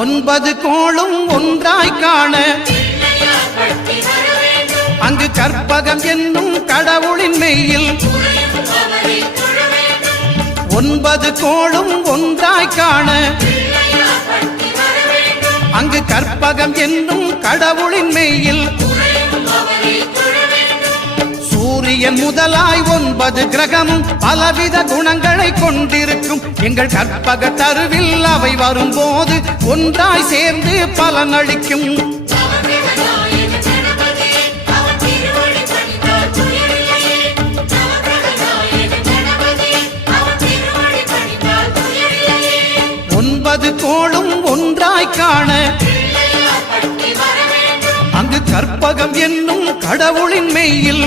ஒன்பது கோளும் ஒன்றாய் காண அங்கு கற்பகம் என்னும் கடவுளின் மெய்யில் ஒன்பது கோளும் ஒன்றாய் காண அங்கு கற்பகம் என்னும் கடவுளின் மெய்யில் சூரியன் முதலாய் 9 கிரகமும் பலவித குணங்களை கொண்டிருக்கும் எங்கள் கற்பக தருவில் அவை வரும்போது ஒன்றாய் சேர்ந்து பலனளிக்கும். ஒன்பது கோளும் ஒன்றாய் காண அங்கு கற்பகம் என்னும் கடவுளின் மெய்யில்